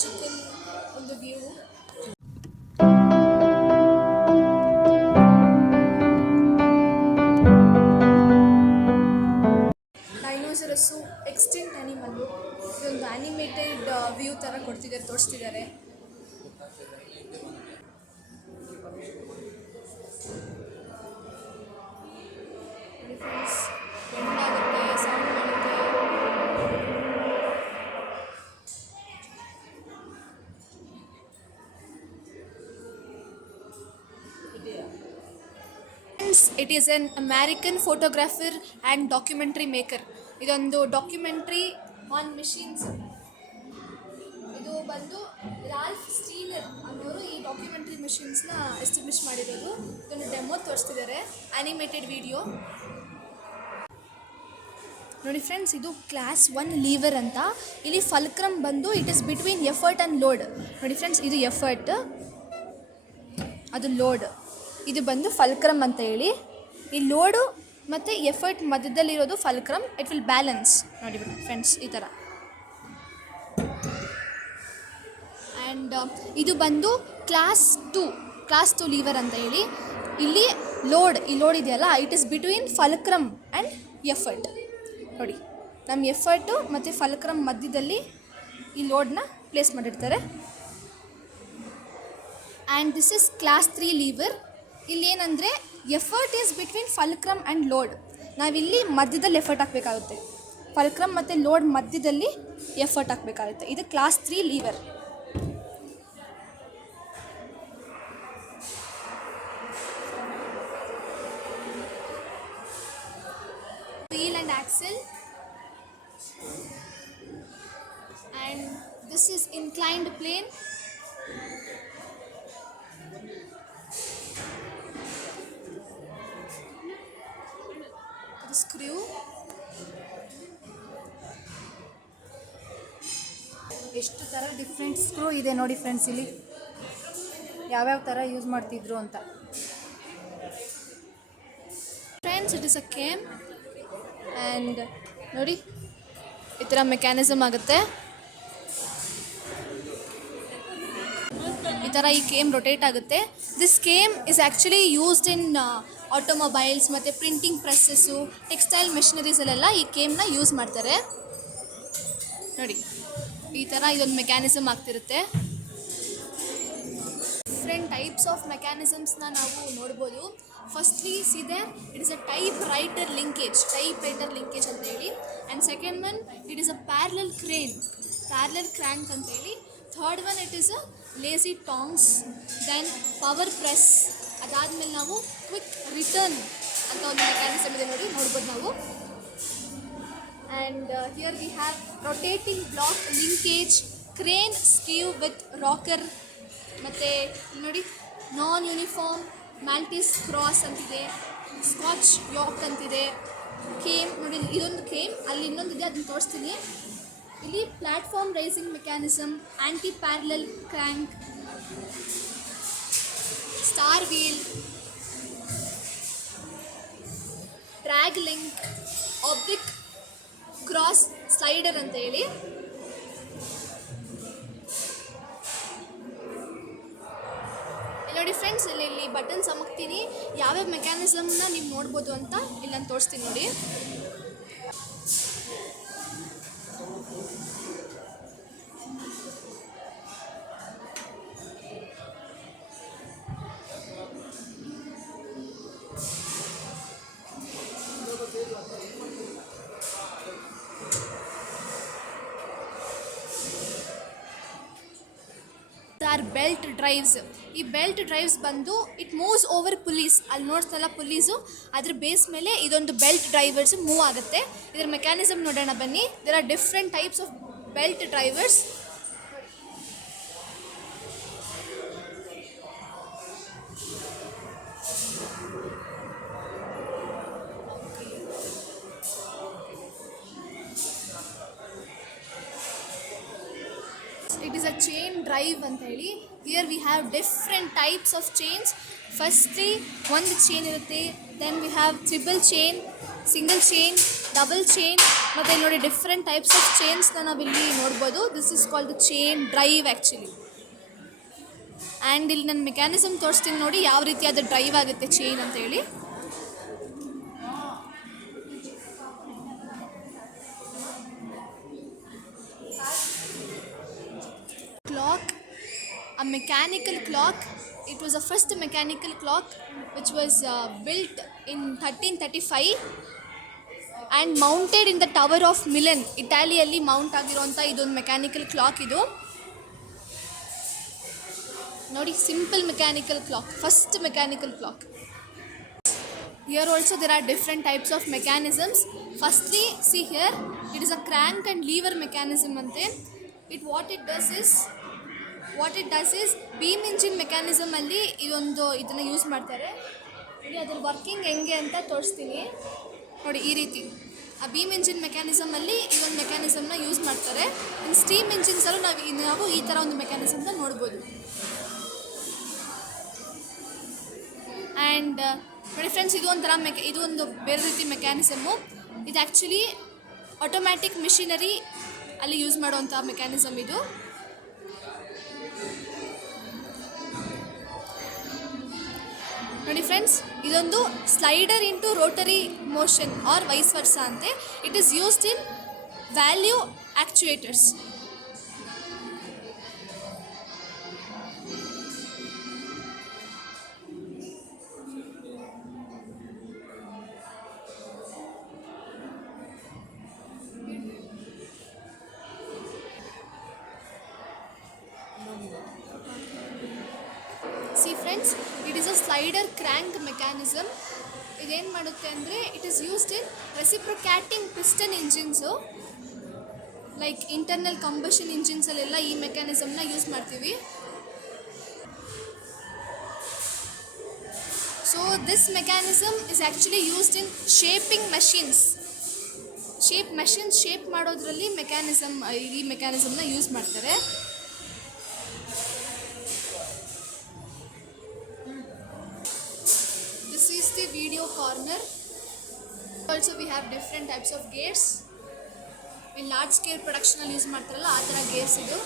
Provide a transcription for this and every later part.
ಜಿಯೋಲಾಜಿಕಲ್ ಒಂದು ವ್ಯೂ. ಡೈನೋಸರಸ್ಸು ಎಕ್ಸ್ಟಿಂಕ್ಟ್ ಆ್ಯನಿಮಲ್ಲು. ಇದೊಂದು ಆ್ಯನಿಮೇಟೆಡ್ ವ್ಯೂ ಥರ ತೋರಿಸ್ತಿದ್ದಾರೆ. ಎಂಡಾಗುತ್ತೆ, ಸೌಂಡ್ ಮಾಡುತ್ತೆ. It is an American photographer and documentary maker. ಇದೊಂದು ಡಾಕ್ಯುಮೆಂಟ್ರಿ ಆನ್ ಮಿಷಿನ್ಸ್. ಇದು ಬಂದು ರಾಲ್ಫ್ ಸ್ಟೀನರ್ ಅನ್ನೋರು ಈ ಡಾಕ್ಯುಮೆಂಟ್ರಿ ಮಿಷಿನ್ಸ್ನ ಎಸ್ಟಾಬ್ಲಿಷ್ ಮಾಡಿರೋದು. ಇದೊಂದು ಡೆಮೋ ತೋರಿಸ್ತಿದ್ದಾರೆ, ಆ್ಯನಿಮೇಟೆಡ್ ವಿಡಿಯೋ. ನೋಡಿ ಫ್ರೆಂಡ್ಸ್, ಇದು ಕ್ಲಾಸ್ 1 ಲೀವರ್ ಅಂತ. ಇಲ್ಲಿ ಫಲ್ಕ್ರಮ್ ಬಂದು it is between effort and load. ನೋಡಿ ಫ್ರೆಂಡ್ಸ್, ಇದು ಎಫರ್ಟ್, ಅದು ಲೋಡ್. ಇದು ಬಂದು ಫಲ್ಕ್ರಮ್ ಅಂತ ಹೇಳಿ. ಈ ಲೋಡು ಮತ್ತು ಎಫರ್ಟ್ ಮಧ್ಯದಲ್ಲಿರೋದು ಫಲ್ಕ್ರಮ್. It will balance. ನೋಡಿ ಫ್ರೆಂಡ್ಸ್, ಈ ಥರ. ಆ್ಯಂಡ್ ಇದು ಬಂದು ಕ್ಲಾಸ್ 2 ಲೀವರ್ ಅಂತ ಹೇಳಿ. ಇಲ್ಲಿ ಈ ಲೋಡ್ ಇದೆಯಲ್ಲ, it is between fulcrum and effort. ನೋಡಿ, ನಮ್ಮ ಎಫರ್ಟು ಮತ್ತು ಫಲ್ಕ್ರಮ್ ಮಧ್ಯದಲ್ಲಿ ಈ ಲೋಡ್ನ ಪ್ಲೇಸ್ ಮಾಡಿರ್ತಾರೆ. And this is class 3 lever. ಇಲ್ಲೇನಂದರೆ effort is between fulcrum and load. ನಾವಿಲ್ಲಿ ಮಧ್ಯದಲ್ಲಿ ಎಫರ್ಟ್ ಹಾಕಬೇಕಾಗುತ್ತೆ. ಫಲ್ಕ್ರಮ್ ಮತ್ತು ಲೋಡ್ ಮಧ್ಯದಲ್ಲಿ ಎಫರ್ಟ್ ಹಾಕಬೇಕಾಗುತ್ತೆ. ಇದು ಕ್ಲಾಸ್ 3 ಲೀವರ್. Wheel and axle, and this is inclined plane. The screw. ಎಷ್ಟು ಥರ ಡಿಫ್ರೆಂಟ್ ಸ್ಕ್ರೂ ಇದೆ ನೋಡಿ ಫ್ರೆಂಡ್ಸ್, ಇಲ್ಲಿ ಯಾವ್ಯಾವ ಥರ ಯೂಸ್ ಮಾಡ್ತಿದ್ರು ಅಂತ. Friends, it is a came. And ನೋಡಿ, ಈ ಥರ ಮೆಕ್ಯಾನಿಸಮ್ ಆಗುತ್ತೆ. ಈ ಥರ ಈ ಕೇಮ್ ರೊಟೇಟ್ ಆಗುತ್ತೆ. This came is actually used ಇನ್ ಆಟೋಮೊಬೈಲ್ಸ್ ಮತ್ತು ಪ್ರಿಂಟಿಂಗ್ ಪ್ರೆಸ್ಸಸ್ಸು, ಟೆಕ್ಸ್ಟೈಲ್ ಮೆಷಿನರೀಸಲ್ಲೆಲ್ಲ ಈ ಕೇಮ್ನ ಯೂಸ್ ಮಾಡ್ತಾರೆ. ನೋಡಿ, ಈ ಥರ ಇದೊಂದು ಮೆಕ್ಯಾನಿಸಮ್ ಆಗ್ತಿರುತ್ತೆ. ಡಿಫ್ರೆಂಟ್ ಟೈಪ್ಸ್ ಆಫ್ ಮೆಕ್ಯಾನಿಸಮ್ಸ್ನ ನಾವು ನೋಡ್ಬೋದು. ಫಸ್ಟ್ಲಿ ಇದೆ, it is a typewriter linkage ಅಂತ ಹೇಳಿ. And second one, it is a parallel crank ಅಂತ ಹೇಳಿ. Third one, it is a lazy tongs. Then power press. ಅದಾದಮೇಲೆ ನಾವು ಕ್ವಿಕ್ ರಿಟರ್ನ್ ಅಂತ ಒಂದು ಮೆಕ್ಯಾನಿಸಮ್ ಇದೆ ನೋಡಿ, ನೋಡ್ಬೋದು ನಾವು. And here we have rotating block linkage, crane skew with rocker, ಮತ್ತು ನೋಡಿ ನಾನ್ ಯೂನಿಫಾರ್ಮ್ ಮ್ಯಾಲ್ಟಿಸ್ ಕ್ರಾಸ್ ಅಂತಿದೆ, ಸ್ಕಾಚ್ ಯಾಕ್ ಅಂತಿದೆ, ಕೇಮ್. ನೋಡಿ, ಇದೊಂದು ಕೇಮ್, ಅಲ್ಲಿ ಇನ್ನೊಂದಿದೆ, ಅದನ್ನು ತೋರಿಸ್ತೀನಿ. ಇಲ್ಲಿ platform raising mechanism, anti parallel crank, star wheel, drag link, oblique cross slider ಅಂತ ಹೇಳಿ. ನೋಡಿ ಫ್ರೆಂಡ್ಸ್, ಇಲ್ಲಿ ಬಟನ್ಸ್ ಅಮಕ್ತೀನಿ. ಯಾವ್ಯಾವ ಮೆಕ್ಯಾನಿಸಮ್ನ ನೀವು ನೋಡ್ಬೋದು ಅಂತ ಇಲ್ಲಿ ನಾನು ತೋರಿಸ್ತೀನಿ ನೋಡಿ. Are belt drives. ಈ ಬೆಲ್ಟ್ ಡ್ರೈವ್ಸ್ ಬಂದು ಇಟ್ ಮೂವ್ಸ್ ಓವರ್ ಪುಲೀಸ್. ಅಲ್ಲಿ ನೋಡ್ತಲ್ಲ ಪುಲೀಸು, ಅದ್ರ ಬೇಸ್ ಮೇಲೆ ಇದೊಂದು ಬೆಲ್ಟ್ ಡ್ರೈವರ್ಸ್ ಮೂವ್ ಆಗುತ್ತೆ. ಇದರ ಮೆಕ್ಯಾನಿಸಮ್ ನೋಡೋಣ ಬನ್ನಿ. There are different types of belt drivers. It is a chain drive ಅಂತ ಹೇಳಿ. Here we have different types of chains. Firstly, ಒಂದು chain ಇರುತ್ತೆ, then we have triple chain, single chain, double chain, ಮತ್ತು ಇಲ್ಲಿ ನೋಡಿ ಡಿಫ್ರೆಂಟ್ ಟೈಪ್ಸ್ ಆಫ್ ಚೈನ್ಸ್ನ ನಾವಿಲ್ಲಿ ನೋಡ್ಬೋದು. This is called the chain drive actually. And ಇಲ್ಲಿ ನಾನು ಮೆಕ್ಯಾನಿಸಮ್ ತೋರಿಸ್ತೀನಿ ನೋಡಿ ಯಾವ ರೀತಿ ಅದು ಡ್ರೈವ್ ಆಗುತ್ತೆ ಚೈನ್ ಅಂತ ಹೇಳಿ. Clock, a mechanical clock. It was the first mechanical clock which was built in 1335 and mounted in the Tower of Milan. ಇಟಾಲಿಯಲ್ಲಿ ಮೌಂಟ್ ಆಗಿರುವಂಥ ಇದೊಂದು ಮೆಕ್ಯಾನಿಕಲ್ ಕ್ಲಾಕ್ ಇದು ನೋಡಿ. Simple mechanical clock, first mechanical clock. Here also there are different types of mechanisms. Firstly, see here, it is a crank and lever mechanism ante. What it does is beam engine mechanism ಅಲ್ಲಿ ಇದನ್ನು ಯೂಸ್ ಮಾಡ್ತಾರೆ ನೋಡಿ. ಅದ್ರ ವರ್ಕಿಂಗ್ ಹೆಂಗೆ ಅಂತ ತೋರಿಸ್ತೀನಿ ನೋಡಿ. ಈ ರೀತಿ ಆ ಬೀಮ್ ಇಂಜಿನ್ ಮೆಕ್ಯಾನಿಸಮ್ ಅಲ್ಲಿ ಈ ಒಂದು ಮೆಕ್ಯಾನಿಸಮ್ನ ಯೂಸ್ ಮಾಡ್ತಾರೆ. ಇನ್ನು ಸ್ಟೀಮ್ ಇಂಜಿನ್ಸಲ್ಲೂ ನಾವು ಈ ಥರ ಒಂದು ಮೆಕ್ಯಾನಿಸಮ್ನ ನೋಡ್ಬೋದು. ಆ್ಯಂಡ್ ನೋಡಿ ಫ್ರೆಂಡ್ಸ್, ಇದು ಒಂದು ಬೇರೆ ರೀತಿ ಮೆಕ್ಯಾನಿಸಮ್ಮು. ಇದು ಆ್ಯಕ್ಚುಲಿ ಆಟೋಮ್ಯಾಟಿಕ್ ಮಿಷಿನರಿ ಅಲ್ಲಿ ಯೂಸ್ ಮಾಡುವಂಥ ಮೆಕ್ಯಾನಿಸಮ್ ಇದು. ನೋಡಿ ಫ್ರೆಂಡ್ಸ್, ಇದೊಂದು slider into rotary motion or vice versa ಅಂತೆ. It is used in value actuators. See friends, it is a slider crank mechanism. ಇದೇನು ಮಾಡುತ್ತೆ ಅಂದರೆ, it is used in reciprocating piston engines like internal combustion ಇಂಜಿನ್ಸಲ್ಲೆಲ್ಲ ಈ ಮೆಕ್ಯಾನಿಸಮ್ನ use ಮಾಡ್ತೀವಿ. So this mechanism is actually used in shaping machines. Shape ಮಾಡೋದ್ರಲ್ಲಿ ಈ ಮೆಕ್ಯಾನಿಸಮ್ನ ಯೂಸ್ ಮಾಡ್ತಾರೆ. The video corner. Also we have different types of gears. In large scale production ಅಲ್ಲಿ ಯೂಸ್ ಮಾಡ್ತಾರಲ್ಲ ಆ ಥರ ಗೇರ್ಸ್ ಇದು.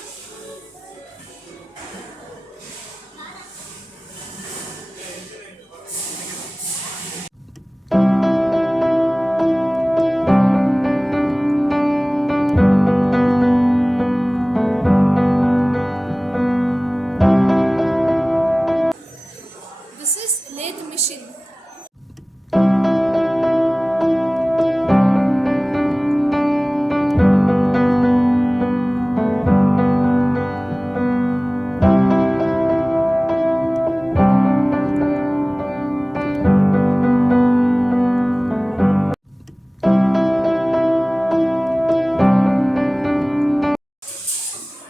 This is lathe machine.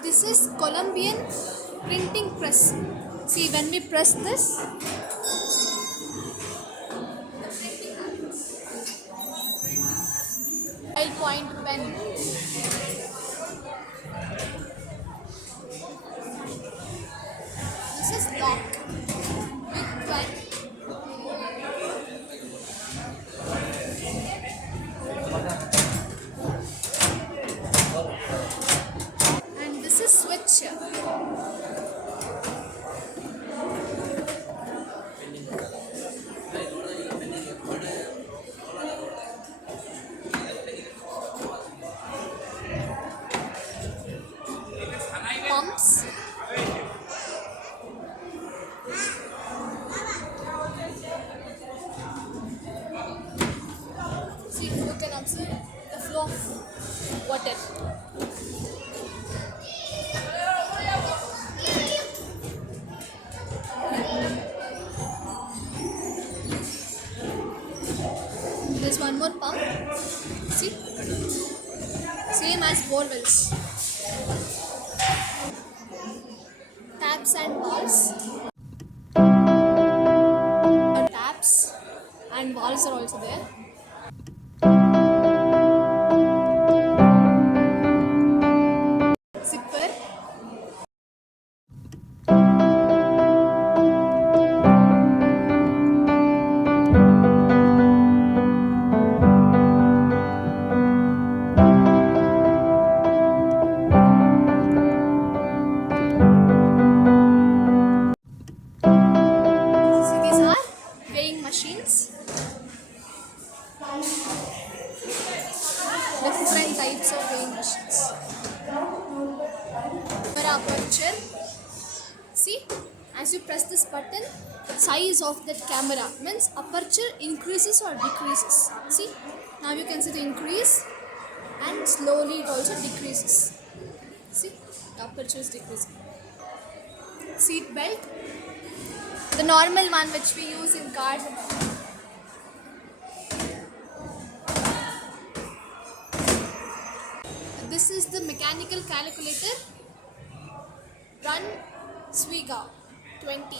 This is Colombian printing press. See, when we press this, point pen. This is lock with pen. And this is switch. Pumps. See, you can observe the flow of water. There's one more pump. See, same as bore wells. Taps and valves. Taps and valves are also there. Zipper. aperture. See, as you press this button, size of that camera means aperture increases or decreases. See, now you can see the increase and slowly it also decreases. See, the aperture is decreasing. Seat belt, the normal one which we use in cars. This is the mechanical calculator. Run Swiga 20.